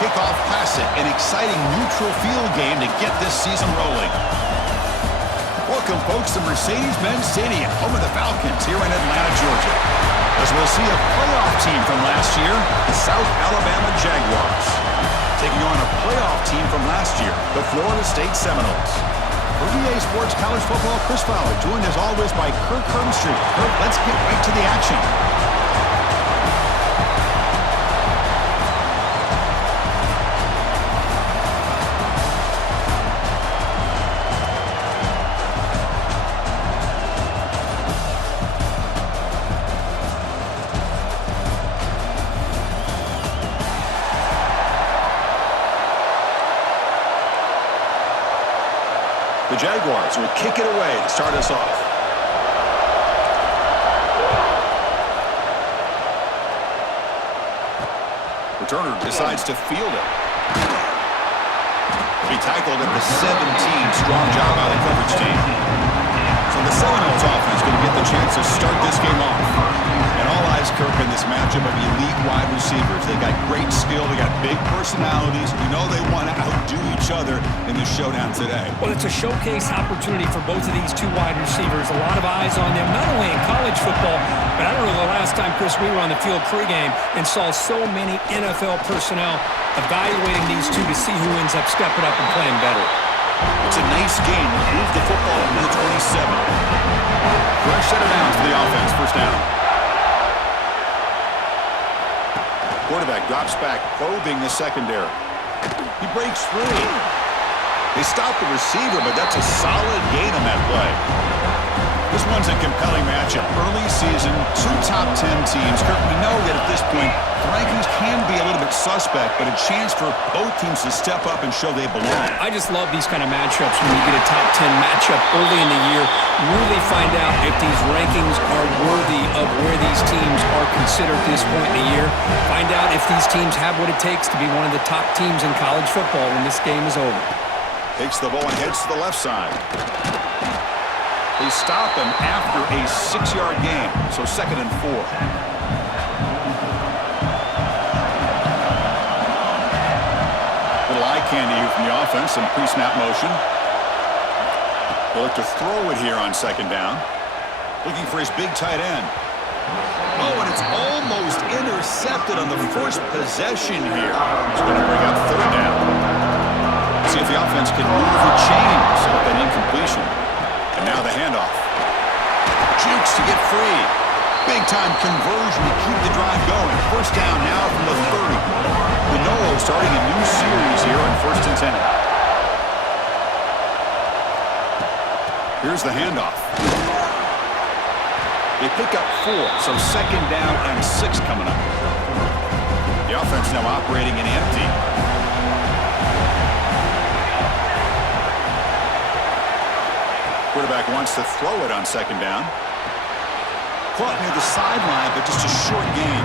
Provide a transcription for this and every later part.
Kickoff classic, an exciting neutral field game to get this season rolling. Welcome, folks, to Mercedes-Benz Stadium, home of the Falcons here in Atlanta, Georgia. As we'll see a playoff team from last year, the South Alabama Jaguars, taking on a playoff team from last year, the Florida State Seminoles. For EA Sports College Football, Chris Fowler, joined as always by Kirk Herbstreit. Kirk, let's get right to the action. The Jaguars will kick it away to start us off. Returner decides to field it. He tackled at the 17. Strong job by the coverage team. So the Seminoles offense going to get the chance to start this game off. And all eyes, Kirk, in this matchup of elite wide receivers. They got great skill. They got big personalities. You know they want to outdo each other in the showdown today. Well, it's a showcase opportunity for both of these two wide receivers. A lot of eyes on them, not only in college football, but I don't know the last time, Chris, we were on the field pregame and saw so many NFL personnel evaluating these two to see who ends up stepping up and playing better. It's a nice game. Move the football to the 27. Fresh set of downs for the offense. First down. Quarterback drops back, probing the secondary. He breaks free. They stop the receiver, but that's a solid gain on that play. This one's a compelling matchup. Early season, two top 10 teams. Kirk, we know that at this point, the rankings can be a little bit suspect, but a chance for both teams to step up and show they belong. I just love these kind of matchups when you get a top 10 matchup early in the year. Really find out if these rankings are worthy of where these teams are considered at this point in the year. Find out if these teams have what it takes to be one of the top teams in college football when this game is over. Takes the ball and heads to the left side. They stop him after a 6-yard gain, so 2nd and 4. Little eye candy here from the offense, some pre-snap motion. They'll look to throw it here on 2nd down. Looking for his big tight end. Oh, and it's almost intercepted on the first possession here. It's going to bring up 3rd down. See if the offense can move the chains with an incompletion. And now the handoff. Jukes to get free. Big-time conversion to keep the drive going. First down now from the 30. The Nolos starting a new series here on 1st and 10. Here's the handoff. They pick up 4, so 2nd down and 6 coming up. The offense now operating in empty. Quarterback wants to throw it on 2nd down. Caught near the sideline, but just a short gain.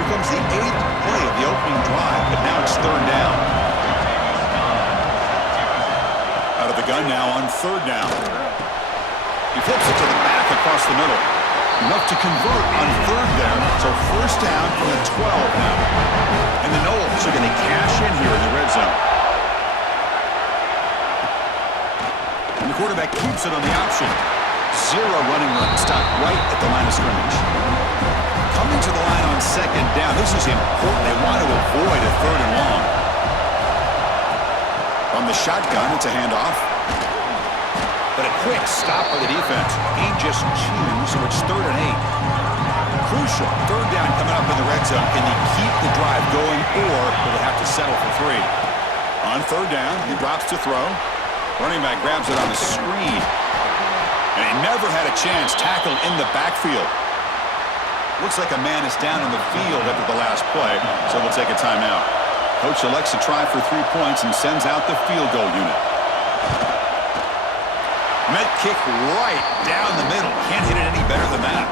Here comes the 8th play of the opening drive, but now it's 3rd down. Out of the gun now on 3rd down. He flips it to the back across the middle. Enough to convert on 3rd there, so 1st down from the 12 now. And the Noles are going to cash in here in the red zone. And the quarterback keeps it on the option. 0 running run, stopped right at the line of scrimmage. Coming to the line on 2nd down. This is important. They want to avoid a 3rd and long. From the shotgun, it's a handoff. But a quick stop by the defense. He just chews, so it's 3rd and 8. Crucial. 3rd down coming up in the red zone. Can he keep the drive going, or will they have to settle for 3? On 3rd down, he drops to throw. Running back grabs it on the screen. And he never had a chance tackled in the backfield. Looks like a man is down in the field after the last play, so we'll take a timeout. Coach elects to try for 3 points and sends out the field goal unit. Met kick right down the middle. Can't hit it any better than that.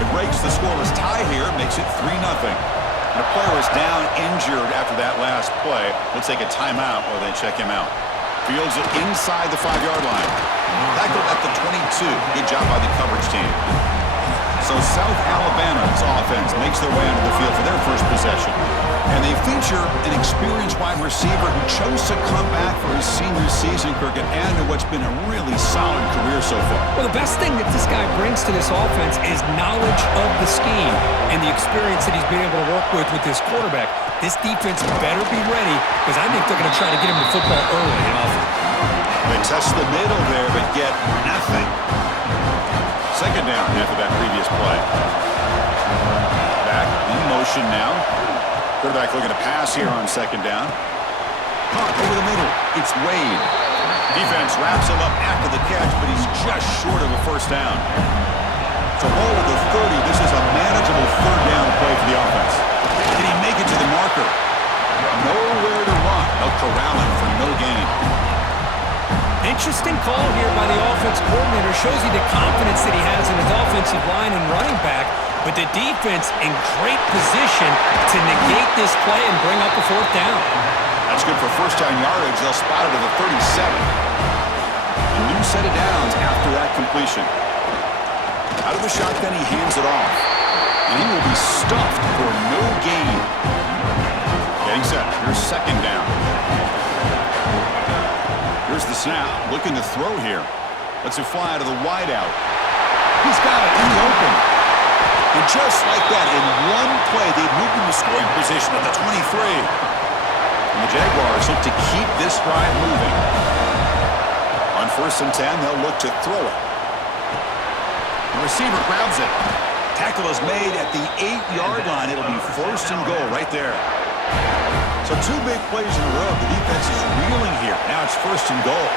It breaks the scoreless tie here, makes it 3-0. And a player is down injured after that last play. We'll take a timeout while they check him out. Fields it inside the 5-yard line. Tackled at the 22. Good job by the coverage team. So South Alabama's offense makes their way onto the field for their first possession. And they feature an experienced wide receiver who chose to come back for his senior season, Kirk, and add to what's been a really solid career so far. Well, the best thing that this guy brings to this offense is knowledge of the scheme and the experience that he's been able to work with this quarterback. This defense better be ready because I think they're going to try to get him the football early and often. They test the middle there, but get nothing. Second down after that previous play. Back in motion now. Quarterback looking to pass here on second down. Caught over the middle. It's Wade. Defense wraps him up after the catch, but he's just short of a first down. So ball at the 30. This is a manageable third down play for the offense. Can he make it to the marker? Nowhere to run. They'll corral him for no gain. Interesting call here by the offense coordinator. Shows you the confidence that he has in his offensive line and running back, but the defense in great position to negate this play and bring up a fourth down. That's good for first down yardage. They'll spot it at the 37. A new set of downs after that completion. Out of the shotgun, he hands it off. And he will be stuffed for no gain. Getting set. Here's second down. Here's the snap. Looking to throw here. Lets it fly to the wideout. He's got it in the open. And just like that, in one play, they've moved into scoring position at the 23. And the Jaguars look to keep this drive moving. On 1st and 10, they'll look to throw it. The receiver grabs it. Tackle is made at the 8-yard line. It'll be 1st and goal right there. So 2 big plays in a row. The defense is reeling here. Now it's 1st and goal.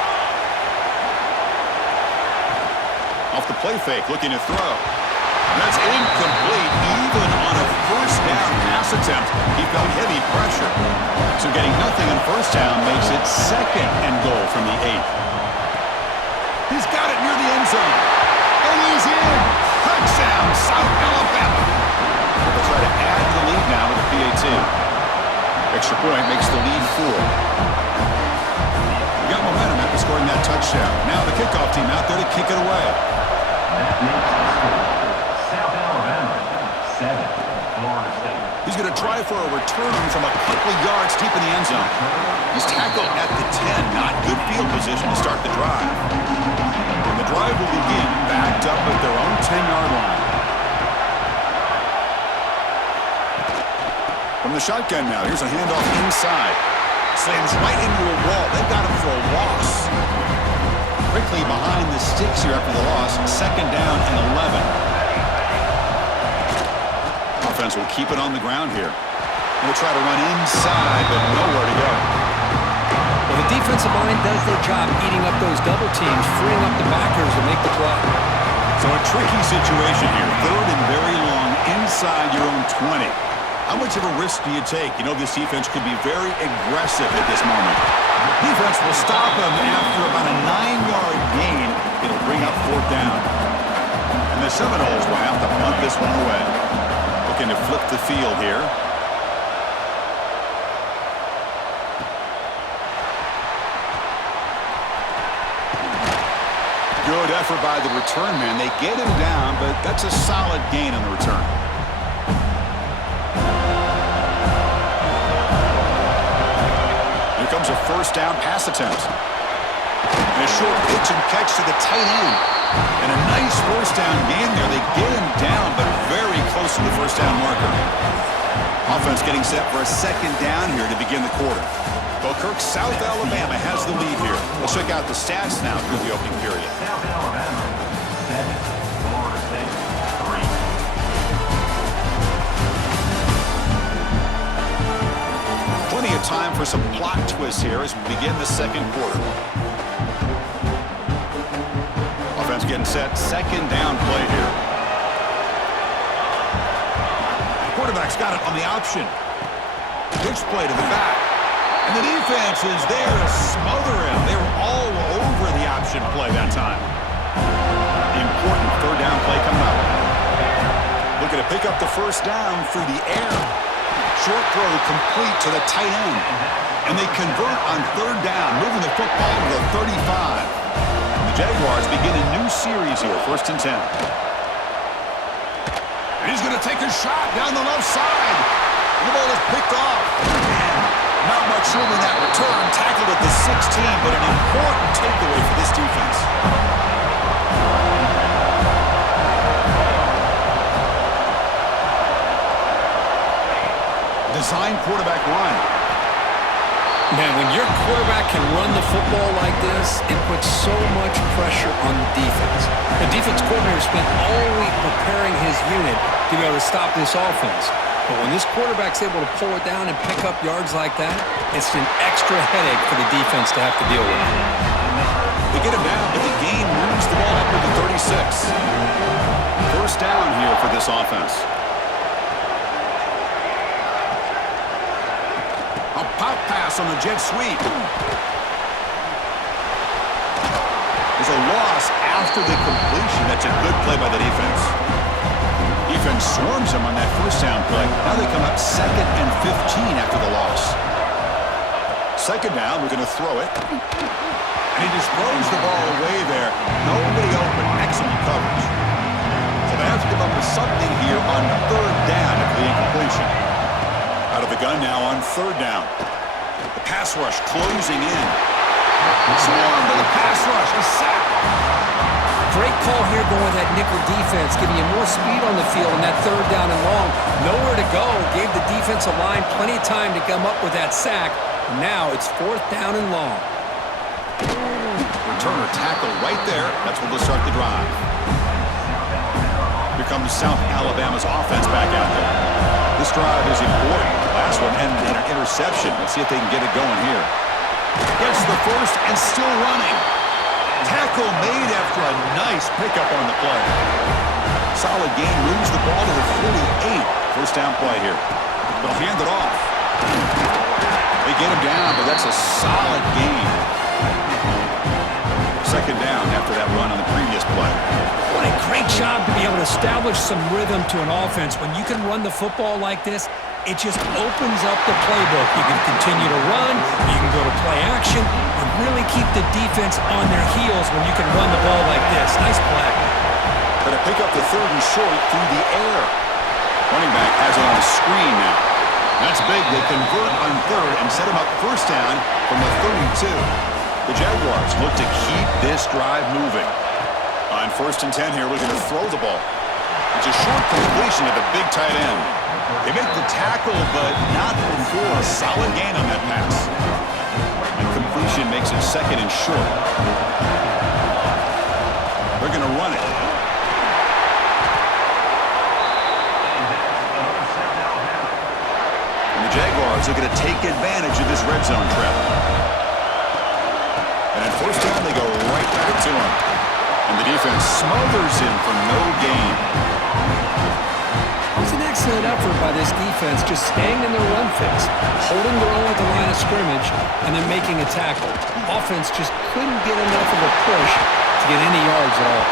Off the play fake, looking to throw. That's incomplete, even on a first down pass attempt. He felt heavy pressure. So getting nothing on first down makes it 2nd and goal from the 8. He's got it near the end zone. And he's in. Touchdown, South Alabama. They'll try to add to the lead now with a PAT. Extra point makes the lead 4. We got momentum after scoring that touchdown. Now the kickoff team out there to kick it away. South Alabama, 7, Florida State. He's going to try for a return from a couple of yards deep in the end zone. He's tackled at the 10. Not good field position to start the drive. And the drive will begin backed up at their own 10-yard line. From the shotgun now, here's a handoff inside. Slams right into a wall. They've got him for a loss. Quickly behind the sticks here after the loss. 2nd down and 11. Offense will keep it on the ground here. They'll try to run inside, but nowhere to go. Well, the defensive line does their job eating up those double teams, freeing up the backers to make the play. So a tricky situation here. 3rd and very long inside your own 20. How much of a risk do you take? You know this defense could be very aggressive at this moment. Defense will stop him after about a 9-yard gain. It'll bring up 4th down. And the Seminoles will have to punt this one away. Looking to flip the field here. Good effort by the return man. They get him down, but that's a solid gain on the return. Here comes a 1st down pass attempt. And a short pitch and catch to the tight end. And a nice 1st down gain there. They get him down, but very close to the 1st down marker. Offense getting set for a 2nd down here to begin the quarter. Well, Kirk, South Alabama has the lead here. Let's check out the stats now through the opening period. South Alabama, 7, Florida State, 3. Plenty of time for some plot twists here as we begin the 2nd quarter. Offense getting set. 2nd down play here. Quarterback's got it on the option. Pitch play to the back. And the defense is there to smother him. They were all over the option play that time. Important 3rd down play coming up. Looking to pick up the 1st down through the air. Short throw complete to the tight end. And they convert on 3rd down, moving the football to the 35. And the Jaguars begin a new series here, 1st and 10. He's going to take a shot down the left side. The ball is picked off. And not much room in that return. Tackled at the 16, but an important takeaway for this defense. Design quarterback run. Man, when your quarterback can run the football like this, it puts so much pressure on the defense. The defense coordinator spent all week preparing his unit to be able to stop this offense. But when this quarterback's able to pull it down and pick up yards like that, it's an extra headache for the defense to have to deal with. They get him down, but the game moves the ball up to the 36. First down here for this offense. A pop pass on the jet sweep. There's a loss after the completion. That's a good play by the defense. Defense swarms him on that first down play. Now they come up 2nd and 15 after the loss. Second down, we're going to throw it. And he just throws the ball away there. Nobody open. Excellent coverage. So they have to come up with something here on third down after the incompletion. Out of the gun now on third down. The pass rush closing in. Swarm to the pass rush. A sack. Great call here going with that nickel defense, giving you more speed on the field in that third down and long. Nowhere to go. Gave the defensive line plenty of time to come up with that sack. And now it's 4th down and long. Returner tackle right there. That's where they'll start the drive. Here comes South Alabama's offense back out there. This drive is important. Last one ended in an interception. Let's see if they can get it going here. Gets the first and still running. Tackle made after a nice pickup on the play. Solid gain, moves the ball to the 48. First down play here. They'll hand it off. They get him down, but that's a solid gain. Second down after that run on the previous play. What a great job to be able to establish some rhythm to an offense. When you can run the football like this, it just opens up the playbook. You can continue to run, you can go to play action, and really keep the defense on their heels when you can run the ball like this. Nice play. Going to pick up the third and short through the air. Running back has it on a screen now. That's big. They convert on third and set him up first down from the 32. The Jaguars look to keep this drive moving. On 1st and 10 here, we're going to throw the ball. It's a short completion to the big tight end. They make the tackle, but not before a solid gain on that pass. And completion makes it 2nd and short. They're going to run it. And the Jaguars are going to take advantage of this red zone trap. And at first down, they go right back to him. And the defense smothers him for no gain. It was an excellent effort by this defense, just staying in their run fix, holding their own at the line of scrimmage, and then making a tackle. Offense just couldn't get enough of a push to get any yards at all.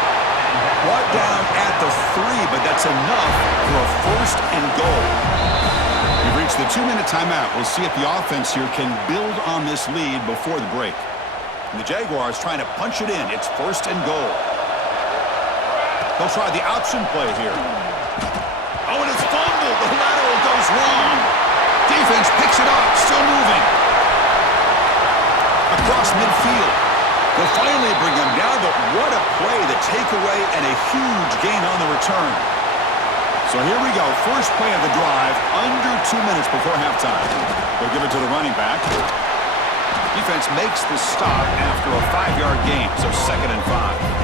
Brought down at the 3, but that's enough for a 1st and goal. We've reached the 2-minute timeout. We'll see if the offense here can build on this lead before the break. And the Jaguars trying to punch it in. It's 1st and goal. They'll try the option play here. Oh, and it's fumbled. The lateral goes wrong. Defense picks it up. Still moving. Across midfield. They'll finally bring him down, but what a play. The takeaway and a huge gain on the return. So here we go. First play of the drive. Under 2 minutes before halftime. They'll give it to the running back. Defense makes the stop after a 5-yard gain, so 2nd and 5.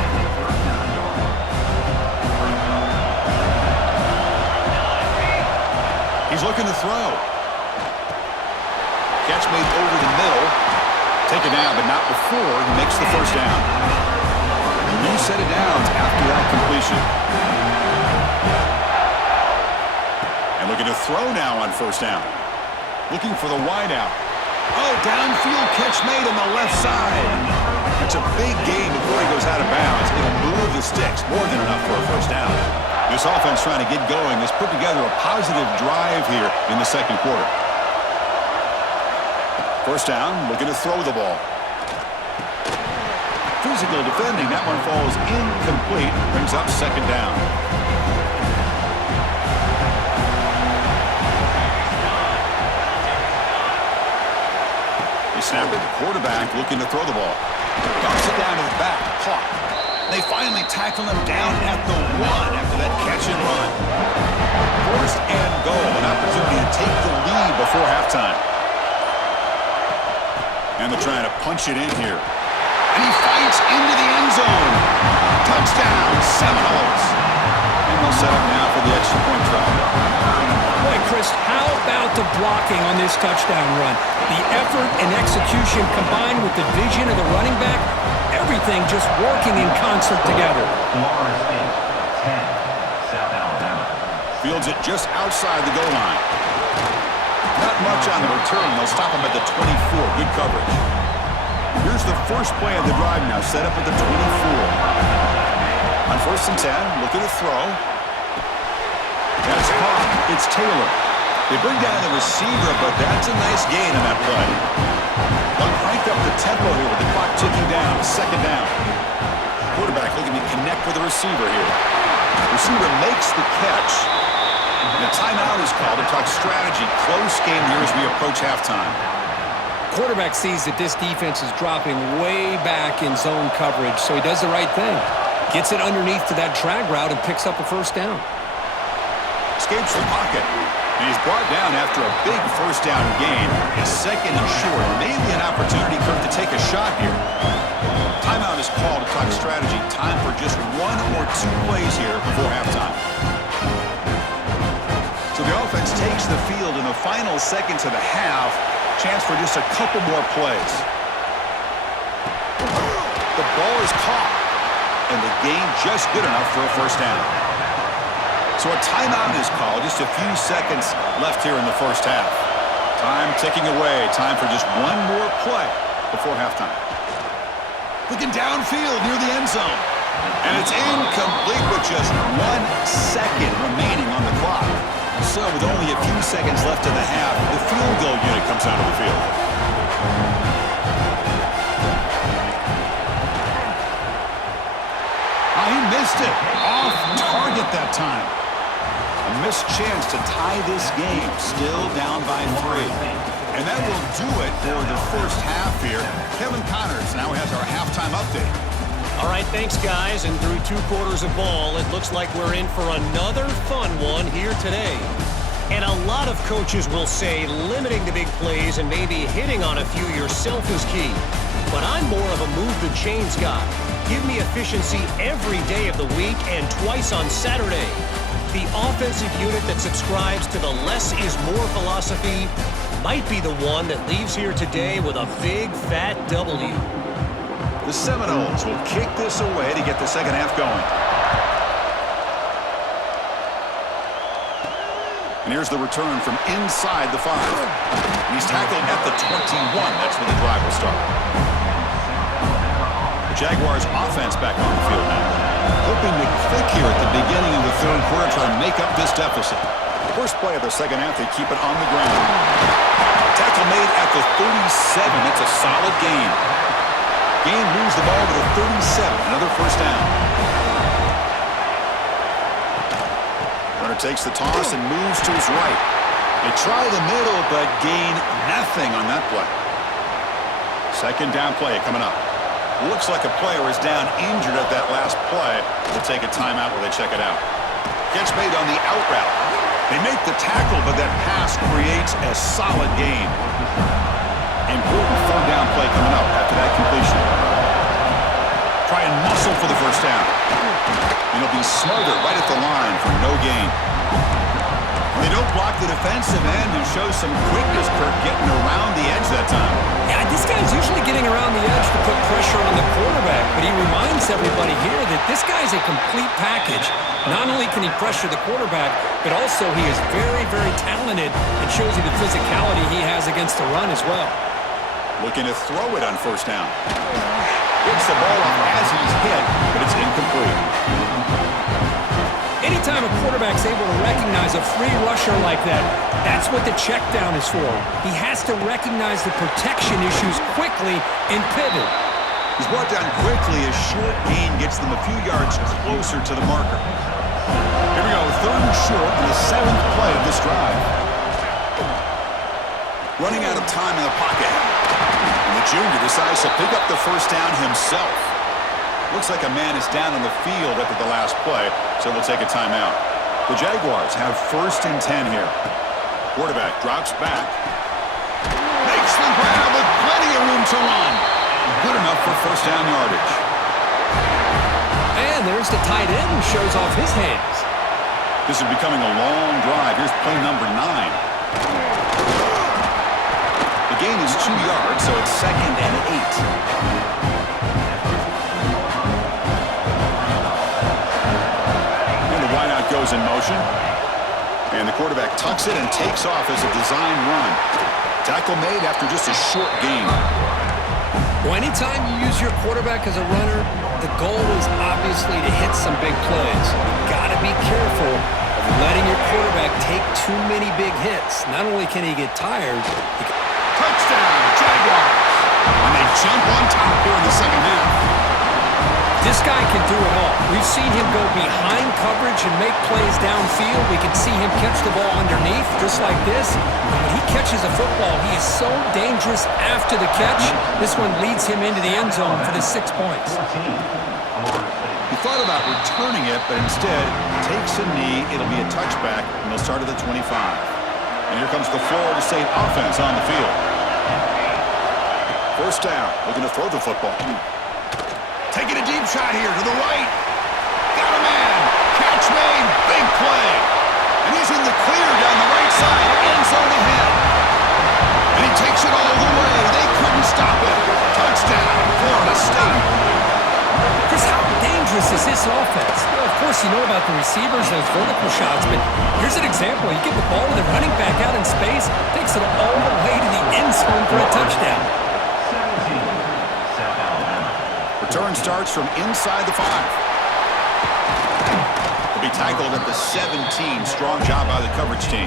He's looking to throw. Catch made over the middle. Take it down, but not before he makes the first down. A new set of downs after that completion. And looking to throw now on first down. Looking for the wideout. Oh, downfield catch made on the left side. That's a big gain before he goes out of bounds. It'll move the sticks. More than enough for a first down. This offense trying to get going has put together a positive drive here in the second quarter. First down, looking to throw the ball. Physical defending. That one falls incomplete. Brings up 2nd down. snap it. Quarterback looking to throw the ball. Dumps it down to the back. Caught. They finally tackle him down at the 1 after that catch and run. First and goal. An opportunity to take the lead before halftime. And they're trying to punch it in here. And he fights into the end zone. Touchdown, Seminoles. And they'll set up now for the extra point try. Boy, Chris, how about the blocking on this touchdown run? The effort and execution combined with the vision of the running back, everything just working in concert together. Florida State, 10, South Alabama. Fields it just outside the goal line. Not much on the return. They'll stop him at the 24. Good coverage. Here's the first play of the drive now, set up at the 24. On 1st and 10, looking to throw. That's caught. It's Taylor. They bring down the receiver, but that's a nice gain on that play. They'll crank up the tempo here with the clock ticking down. 2nd down. Quarterback looking to connect with the receiver here. Receiver makes the catch. And a timeout is called to talk strategy. Close game here as we approach halftime. Quarterback sees that this defense is dropping way back in zone coverage, so he does the right thing. Gets it underneath to that drag route and picks up a 1st down. Escapes the pocket. And he's brought down after a big 1st down gain. A 2nd and short. Maybe an opportunity for him to take a shot here. Timeout is called to talk strategy. Time for just 1 or 2 plays here before halftime. So the offense takes the field in the final seconds of the half. Chance for just a couple more plays. The ball is caught. And the gain just good enough for a 1st down. So a timeout is called. Just a few seconds left here in the 1st half. Time ticking away. Time for just 1 more play before halftime. Looking downfield near the end zone. And it's incomplete with just 1 second remaining on the clock. So with only a few seconds left in the half, the field goal unit comes out of the field. He missed it. Off target that time. A missed chance to tie this game. Still down by 3. And that will do it for the 1st half here. Kevin Connors now has our halftime update. All right, thanks, guys. And through 2 quarters of ball, it looks like we're in for another fun one here today. And a lot of coaches will say limiting the big plays and maybe hitting on a few yourself is key. But I'm more of a move the chains guy. Give me efficiency every day of the week and twice on Saturday. The offensive unit that subscribes to the less is more philosophy might be the one that leaves here today with a big, fat W. The Seminoles will kick this away to get the 2nd half going. And here's the return from inside the 5. And he's tackled at the 21. That's where the drive will start. The Jaguars offense back on the field now. Hoping to click here at the beginning of the 3rd quarter, try to make up this deficit. First play of the 2nd half, they keep it on the ground. Tackle made at the 37. That's a solid gain. Gain moves the ball to the 37. Another 1st down. Runner takes the toss and moves to his right. They try the middle, but gain nothing on that play. 2nd down play coming up. Looks like a player is down injured at that last play. They'll take a timeout where they check it out. Catch made on the out route. They make the tackle, but that pass creates a solid gain. Important 3rd down play coming up after that completion. Try and muscle for the 1st down. And he'll be smothered right at the line for no gain. They don't block the defensive end and show some quickness, Kirk, getting around the edge that time. Yeah, this guy's usually getting around the edge to put pressure on the quarterback, but he reminds everybody here that this guy's a complete package. Not only can he pressure the quarterback, but also he is very, very talented and shows you the physicality he has against the run as well. Looking to throw it on 1st down. Gets the ball off as he's hit, but it's incomplete. Anytime a quarterback's able to recognize a free rusher like that, that's what the check down is for. He has to recognize the protection issues quickly and pivot. He's brought down quickly. A short gain gets them a few yards closer to the marker. Here we go, 3rd and short in the 7th play of this drive. Running out of time in the pocket. And the junior decides to pick up the first down himself. Looks like a man is down on the field after the last play, so we'll take a timeout. The Jaguars have 1st and 10 here. Quarterback drops back. Makes the grab with plenty of room to run. Good enough for first down yardage. And there's the tight end who shows off his hands. This is becoming a long drive. Here's play number 9. The gain is 2 yards, so it's 2nd and 8. Goes in motion, and the quarterback tucks it and takes off as a design run. Tackle made after just a short gain. Well, anytime you use your quarterback as a runner, the goal is obviously to hit some big plays. You've got to be careful of letting your quarterback take too many big hits. Not only can he get tired, he can... Touchdown, Jaguars! And they jump on top here in the second half. This guy can do it all. We've seen him go behind coverage and make plays downfield. We can see him catch the ball underneath, just like this. And when he catches a football, he is so dangerous after the catch. This one leads him into the end zone for the 6 points. He thought about returning it, but instead takes a knee. It'll be a touchback, and they'll start at the 25. And here comes the Florida State offense on the field. First down, looking to throw the football. Taking a deep shot here to the right. Got a man. Catch made. Big play. And he's in the clear down the right side. End zone ahead. And he takes it all the way. They couldn't stop it. Touchdown, Florida State. Chris, how dangerous is this offense? Well, of course, you know about the receivers, those vertical shots, but here's an example. You give the ball to the running back out in space, takes it all the way to the end zone for a touchdown. Return starts from inside the 5. Will be tackled at the 17. Strong job by the coverage team.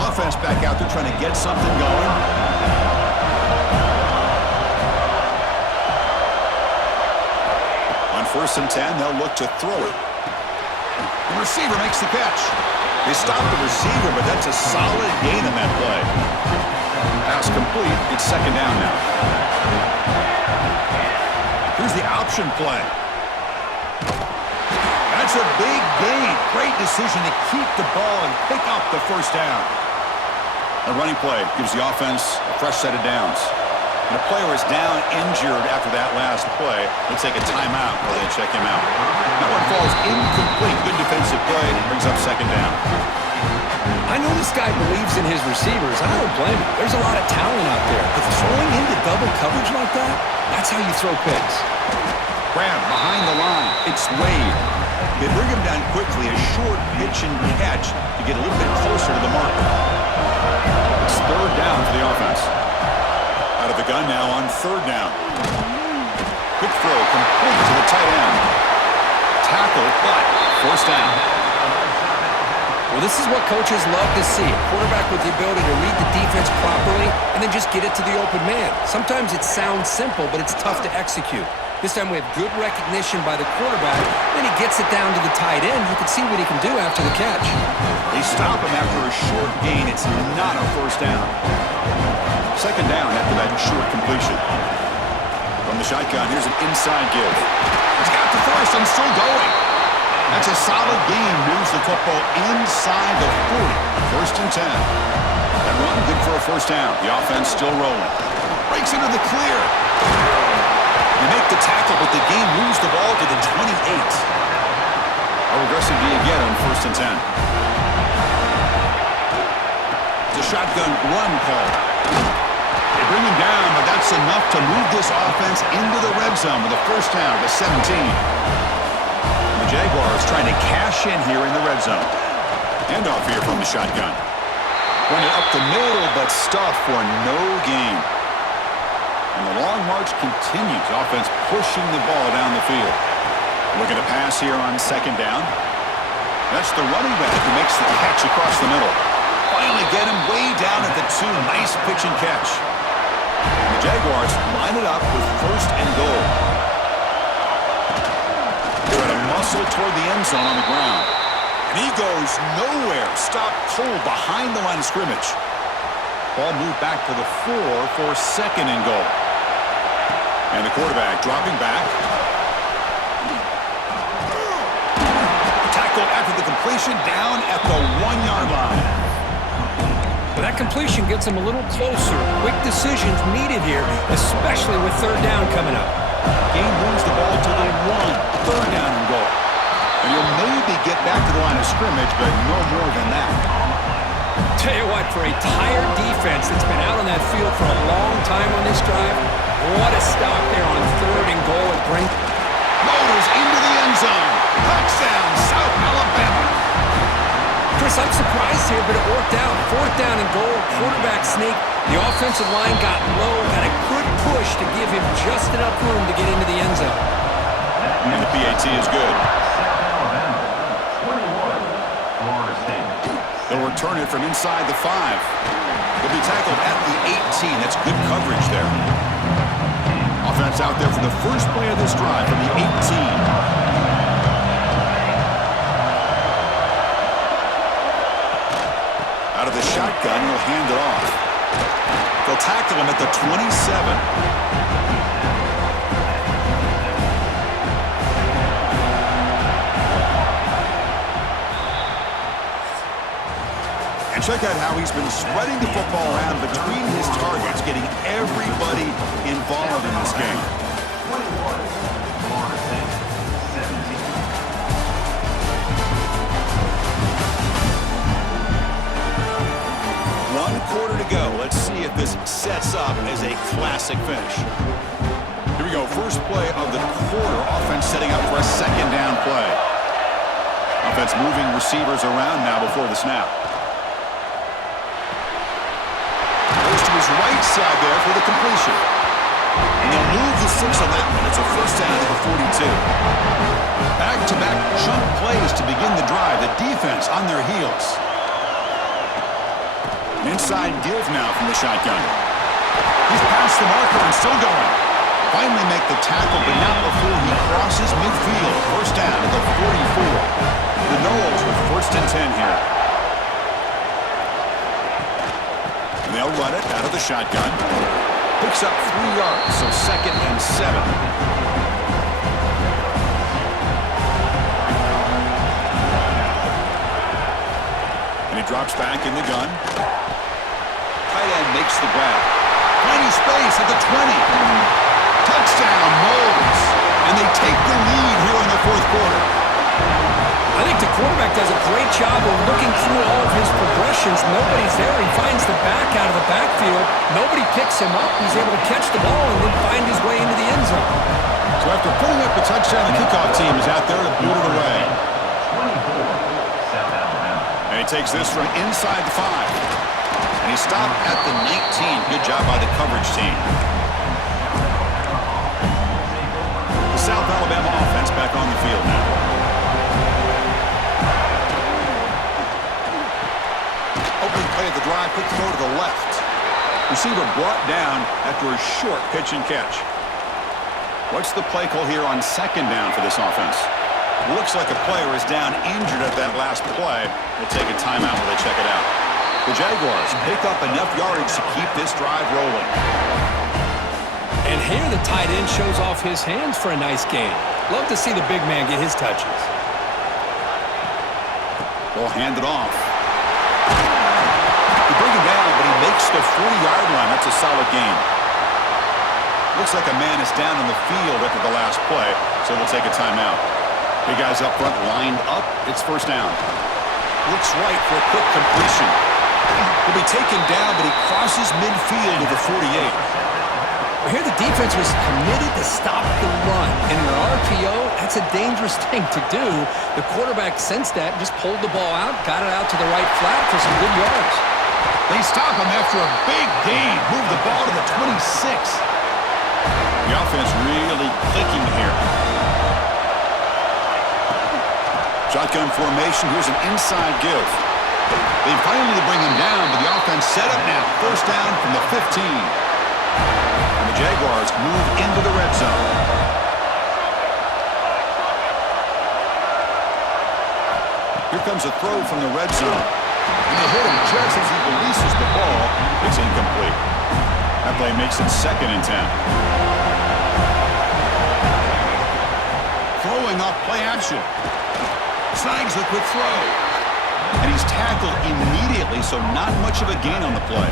Offense back out there trying to get something going. On 1st and 10, they'll look to throw it. The receiver makes the catch. They stop the receiver, but that's a solid gain in that play. Pass complete. It's 2nd down now. Here's the option play. That's a big gain. Great decision to keep the ball and pick up the first down. A running play gives the offense a fresh set of downs. And a player is down injured after that last play. They'll take a timeout while they check him out. That one falls incomplete. Good defensive play. Brings up 2nd down. I know this guy believes in his receivers. I don't blame him. There's a lot of talent out there. But throwing into double coverage like that, that's how you throw picks. Grab behind the line. It's Wade. They bring him down quickly. A short pitch and catch to get a little bit closer to the mark. It's 3rd down for the offense. Out of the gun now on 3rd down. Quick throw complete to the tight end. Tackle, but 1st down. Well, this is what coaches love to see. A quarterback with the ability to read the defense properly and then just get it to the open man. Sometimes it sounds simple, but it's tough to execute. This time we have good recognition by the quarterback. Then he gets it down to the tight end. You can see what he can do after the catch. They stop him after a short gain. It's not a 1st down. 2nd down after that short completion. From the shotgun, here's an inside give. It's got the first and still going. That's a solid gain. Moves the football inside the 40. 1st and 10. That run good for a 1st down. The offense still rolling. Breaks into the clear. They make the tackle, but the game moves the ball to the 28. A regressive D again on 1st and 10. It's a shotgun run call. They bring him down, but that's enough to move this offense into the red zone with a 1st down to 17. The Jaguars trying to cash in here in the red zone. Handoff here from the shotgun. Running up the middle, but stuffed for no gain. And the long march continues. Offense pushing the ball down the field. Looking to pass here on 2nd down. That's the running back who makes the catch across the middle. Finally get him way down at the 2. Nice pitch and catch. And the Jaguars line it up with 1st and goal. Try to muscle toward the end zone on the ground. And he goes nowhere. Stopped cold behind the line of scrimmage. Ball moved back to the 4 for second and goal. And the quarterback dropping back. Tackled after the completion down at the 1-yard line. But that completion gets him a little closer. Quick decisions needed here, especially with third down coming up. Game moves the ball to the 1. Third down and goal. And you'll maybe get back to the line of scrimmage, but no more than that. Tell you what, for a tired defense that's been out on that field for a long time on this drive, what a stop there on third and goal at Brink. Motors into the end zone. Touchdown, South Alabama. Chris, I'm surprised here, but it worked out. Fourth down and goal, quarterback sneak. The offensive line got low, got a good push to give him just enough room to get into the end zone. And the PAT is good. They'll return it from inside the 5. They'll be tackled at the 18. That's good coverage there. Offense out there for the first play of this drive from the 18. Out of the shotgun, he'll hand it off. They'll tackle him at the 27. And check out how he's been spreading the football around between his targets, getting everybody involved in this game. 1 quarter to go. Let's see if this sets up as a classic finish. Here we go. First play of the quarter. Offense setting up for a second down play. Offense moving receivers around now before the snap. Goes to his right side there for the completion. And they'll move the 6 on that one. It's a first down to the 42. Back-to-back chunk plays to begin the drive. The defense on their heels. Inside give now from the shotgun. He's past the marker and still going. Finally make the tackle, but not before he crosses midfield. First down to the 44. The Noles with first and 10 here. And they'll run it out of the shotgun. Picks up 3 yards, so second and 7. He drops back in the gun. Tight end makes the grab. Tiny space at the 20. Touchdown, Noles. And they take the lead here in the fourth quarter. I think the quarterback does a great job of looking through all of his progressions. Nobody's there. He finds the back out of the backfield. Nobody picks him up. He's able to catch the ball and then find his way into the end zone. So after putting up the touchdown, the kickoff team is out there to boot it away. And he takes this from inside the 5. And he stopped at the 19. Good job by the coverage team. The South Alabama offense back on the field now. Opening play of the drive, quick throw to the left. Receiver brought down after a short pitch and catch. What's the play call here on second down for this offense? Looks like a player is down injured at that last play. We'll take a timeout while they check it out. The Jaguars pick up enough yardage to keep this drive rolling. And here the tight end shows off his hands for a nice gain. Love to see the big man get his touches. They'll hand it off. They bring him down, but he makes the 40-yard line. That's a solid gain. Looks like a man is down in the field after the last play, so we'll take a timeout. The guys up front lined up. It's first down. Looks right for a quick completion. He'll be taken down, but he crosses midfield to the 48. Here the defense was committed to stop the run. In an RPO, that's a dangerous thing to do. The quarterback sensed that, just pulled the ball out, got it out to the right flat for some good yards. They stop him after a big gain. Move the ball to the 26. The offense really clicking here. Shotgun formation. Here's an inside give. They finally bring him down, but the offense set up now. First down from the 15. And the Jaguars move into the red zone. Here comes a throw from the red zone. And they hit him just as he releases the ball. It's incomplete. That play makes it 2nd and 10. Throwing off play action. Snags the quick throw. And he's tackled immediately, so not much of a gain on the play.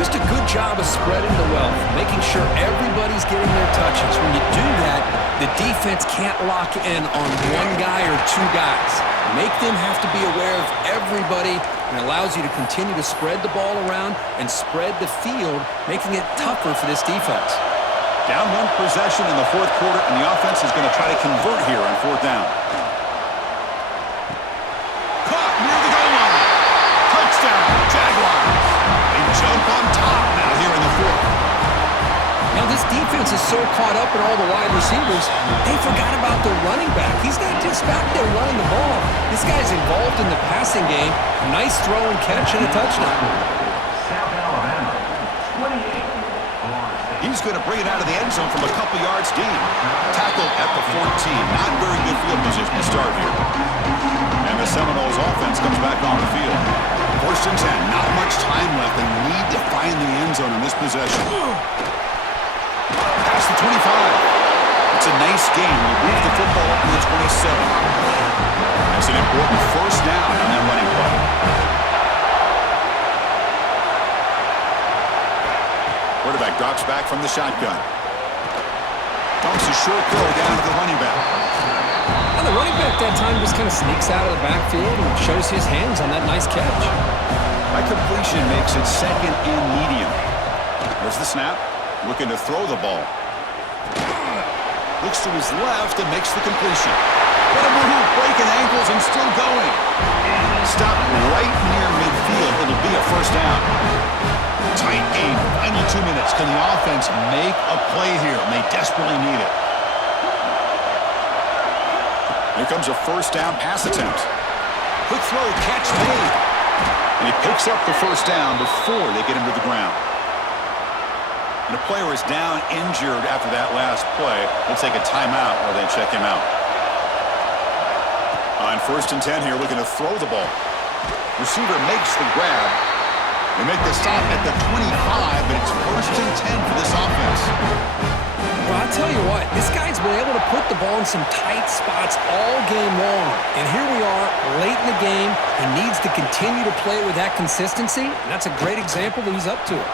Just a good job of spreading the wealth, making sure everybody's getting their touches. When you do that, the defense can't lock in on one guy or two guys. Make them have to be aware of everybody, and allows you to continue to spread the ball around and spread the field, making it tougher for this defense. Down 1 possession in the 4th quarter, and the offense is going to try to convert here on 4th down. Caught near the goal line. Touchdown, Jaguars. They jump on top now here in the 4th. Now this defense is so caught up in all the wide receivers, they forgot about their running back. He's not just back there running the ball. This guy's involved in the passing game. Nice throw and catch and a touchdown. South Alabama, 28. He's going to bring it out of the end zone from a couple yards deep. Tackled at the 14. Not very good field position to start here. And the Seminoles offense comes back on the field. 1st and 10. Not much time left. They need to find the end zone in this possession. Past the 25. It's a nice game. We move the football up to the 27. That's an important 1st down on that running play. Quarterback drops back from the shotgun. Dumps a short throw down to the running back. And the running back that time just kind of sneaks out of the backfield and shows his hands on that nice catch. That completion makes it 2nd and medium. There's the snap. Looking to throw the ball. Looks to his left and makes the completion. What a move, breaking ankles and still going. Stopped right near midfield. It'll be a 1st down. Tight game. Final 2 minutes. Can the offense make a play here? And they desperately need it. Here comes a 1st down pass attempt. Quick throw, catch made. And he picks up the 1st down before they get him to the ground. And a player is down injured after that last play. They'll take a timeout or they check him out. On 1st and 10 here, looking to throw the ball. Receiver makes the grab. They make the stop at the 25, but it's 1st and 10 for this offense. Well, I'll tell you what, this guy's been able to put the ball in some tight spots all game long. And here we are, late in the game. He needs to continue to play with that consistency. And that's a great example that he's up to it.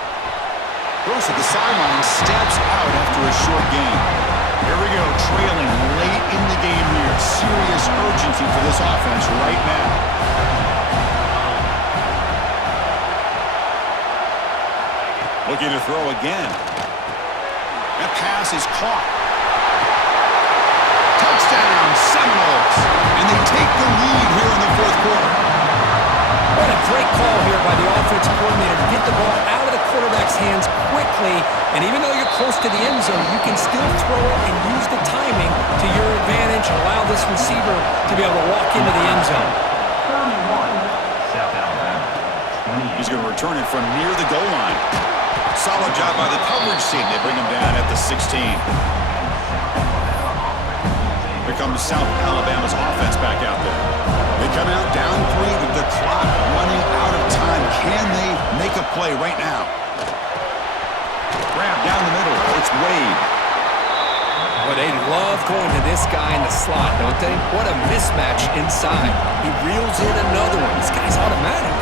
Goes to the sideline, steps out after a short game. Here we go, trailing late in the game here. Serious urgency for this offense right now. Looking to throw again. That pass is caught. Touchdown, Seminoles. And they take the lead here in the 4th quarter. What a great call here by the offensive coordinator to get the ball out of the quarterback's hands quickly. And even though you're close to the end zone, you can still throw it and use the timing to your advantage. Allow this receiver to be able to walk into the end zone. 31, South Alabama. He's going to return it from near the goal line. Solid job by the coverage team. They bring him down at the 16. Here comes South Alabama's offense back out there. They come out down 3 with the clock running out of time. Can they make a play right now? Grab down the middle. It's Wade. Well, they love going to this guy in the slot, don't they? What a mismatch inside. He reels in another one. This guy's automatic.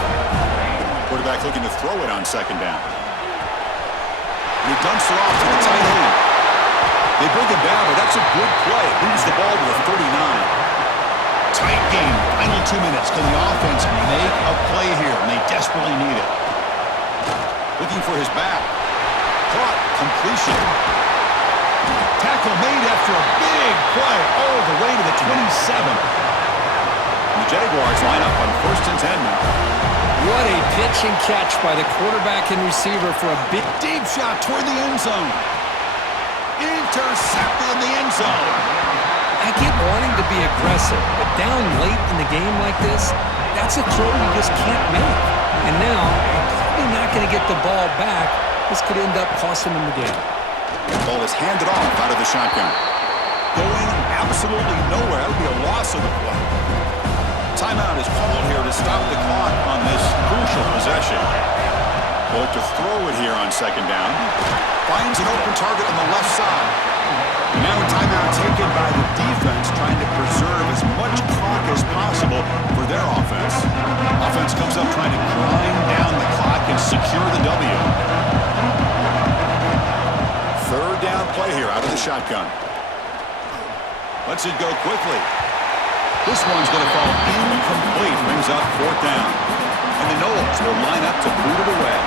Quarterback looking to throw it on 2nd down. And he dumps it off to the tight end. They bring him down, but that's a good play. Moves the ball to the 39. Tight game, final 2 minutes. Can the offense make a play here? And they desperately need it. Looking for his back. Caught, completion. Tackle made after a big play all the way to the 27. And the Jaguars line up on 1st and 10 now. What a pitch and catch by the quarterback and receiver for a big Deep shot toward the end zone. Intercepted in the end zone. I get wanting to be aggressive, but down late in the game like this, that's a throw you just can't make. And now, you're probably not going to get the ball back. This could end up costing them the game. The ball is handed off out of the shotgun. Going absolutely nowhere. That would be a loss of the play. timeout is called here to stop the clock on this crucial possession. They'll look to throw it here on second down. Finds an open target on the left side. And now a timeout taken by the defense, trying to preserve as much clock as possible for their offense. Offense comes up trying to grind down the clock and secure the W. Third down play here out of the shotgun. Lets it go quickly. This one's going to fall incomplete. Brings up fourth down. And the Knowles will line up to boot it away.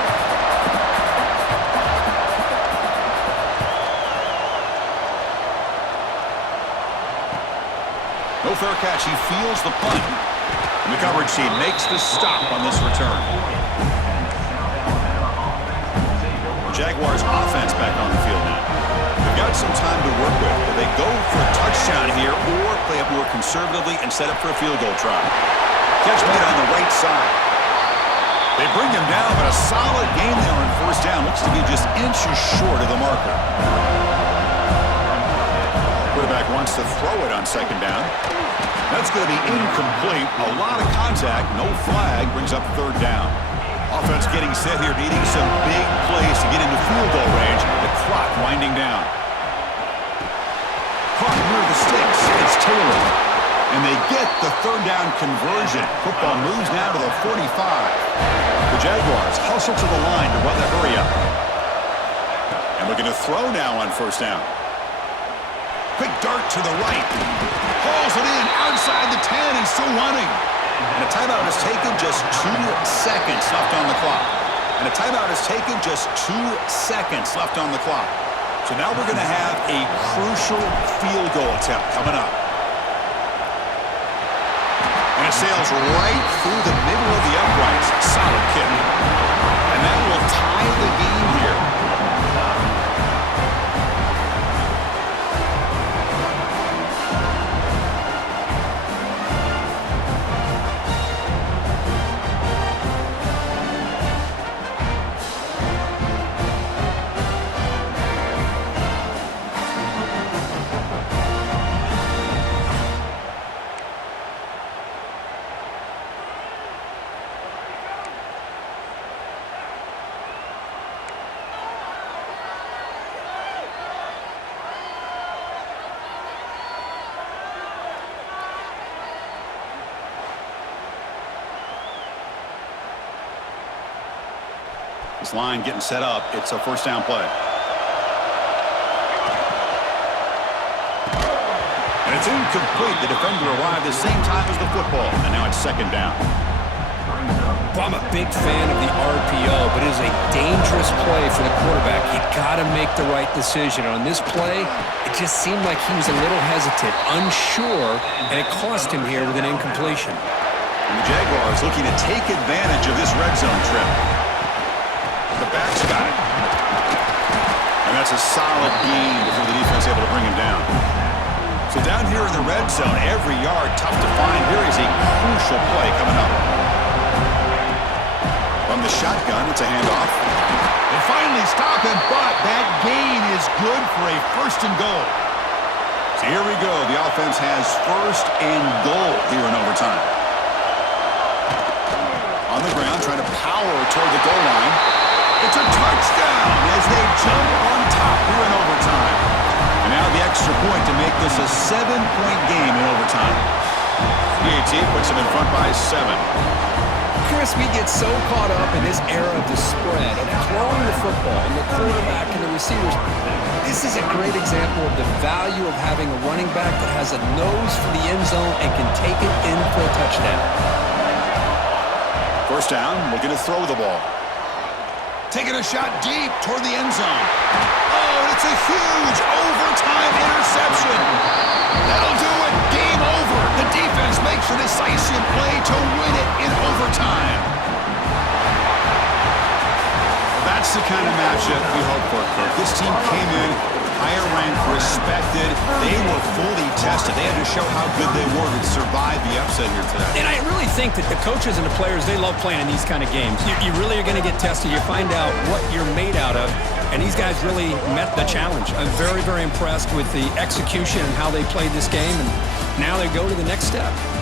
No fair catch. He feels the punt. And the coverage team makes the stop on this return. The Jaguars offense back on the field now. They've got some time to work with. Will they go for a touchdown here or play it more conservatively and set up for a field goal try? Catch made on the right side. They bring him down, but a solid game there on first down. Looks to be just inches short of the marker. Quarterback wants to throw it on second down. That's going to be incomplete. A lot of contact, no flag, brings up third down. Offense getting set here, needing some big plays to get into field goal range. The clock winding down. Caught near the sticks. It's Taylor. And they get the third down conversion. Football moves now to the 45. The Jaguars hustle to the line to run the hurry up. And looking to throw now on first down. Quick dart to the right. Hauls it in outside the 10 and still running. And a timeout is taken, just 2 seconds left on the clock. And a timeout is taken, just 2 seconds left on the clock. So now we're going to have a crucial field goal attempt coming up. And it sails right through the middle of the uprights. Solid kick. And that will tie the game here. This line getting set up. It's a first down play. And it's incomplete. The defender arrived the same time as the football. And now it's second down. Well, I'm a big fan of the RPO, but it is a dangerous play for the quarterback. You got to make the right decision. On this play, it just seemed like he was a little hesitant, unsure, and it cost him here with an incompletion. And the Jaguars looking to take advantage of this red zone trip. The back's got it. And that's a solid gain before the defense able to bring him down. So down here in the red zone, every yard tough to find. Here is a crucial play coming up. From the shotgun, it's a handoff. They finally stop him, but that gain is good for a first and goal. So here we go. The offense has first and goal here in overtime. On the ground, trying to power toward the goal line. It's a touchdown as they jump on top here in overtime. And now the extra point to make this a 7-point game in overtime. PAT puts them in front by 7. Chris, we get so caught up in this era of the spread, of throwing the football, and the quarterback and the receivers. This is a great example of the value of having a running back that has a nose for the end zone and can take it in for a touchdown. First down, looking to throw the ball. Taking a shot deep toward the end zone. Oh, and it's a huge overtime interception. That'll do it. Game over. The defense makes a decisive play to win it in overtime. Well, that's the kind of matchup we hope for, Kirk. This team came in higher ranked, respected. They were fully tested. They had to show how good they were to survive the upset here today. And I really think that the coaches and the players, they love playing in these kind of games. You really are going to get tested. You find out what you're made out of. And these guys really met the challenge. I'm very, very impressed with the execution and how they played this game. And now they go to the next step.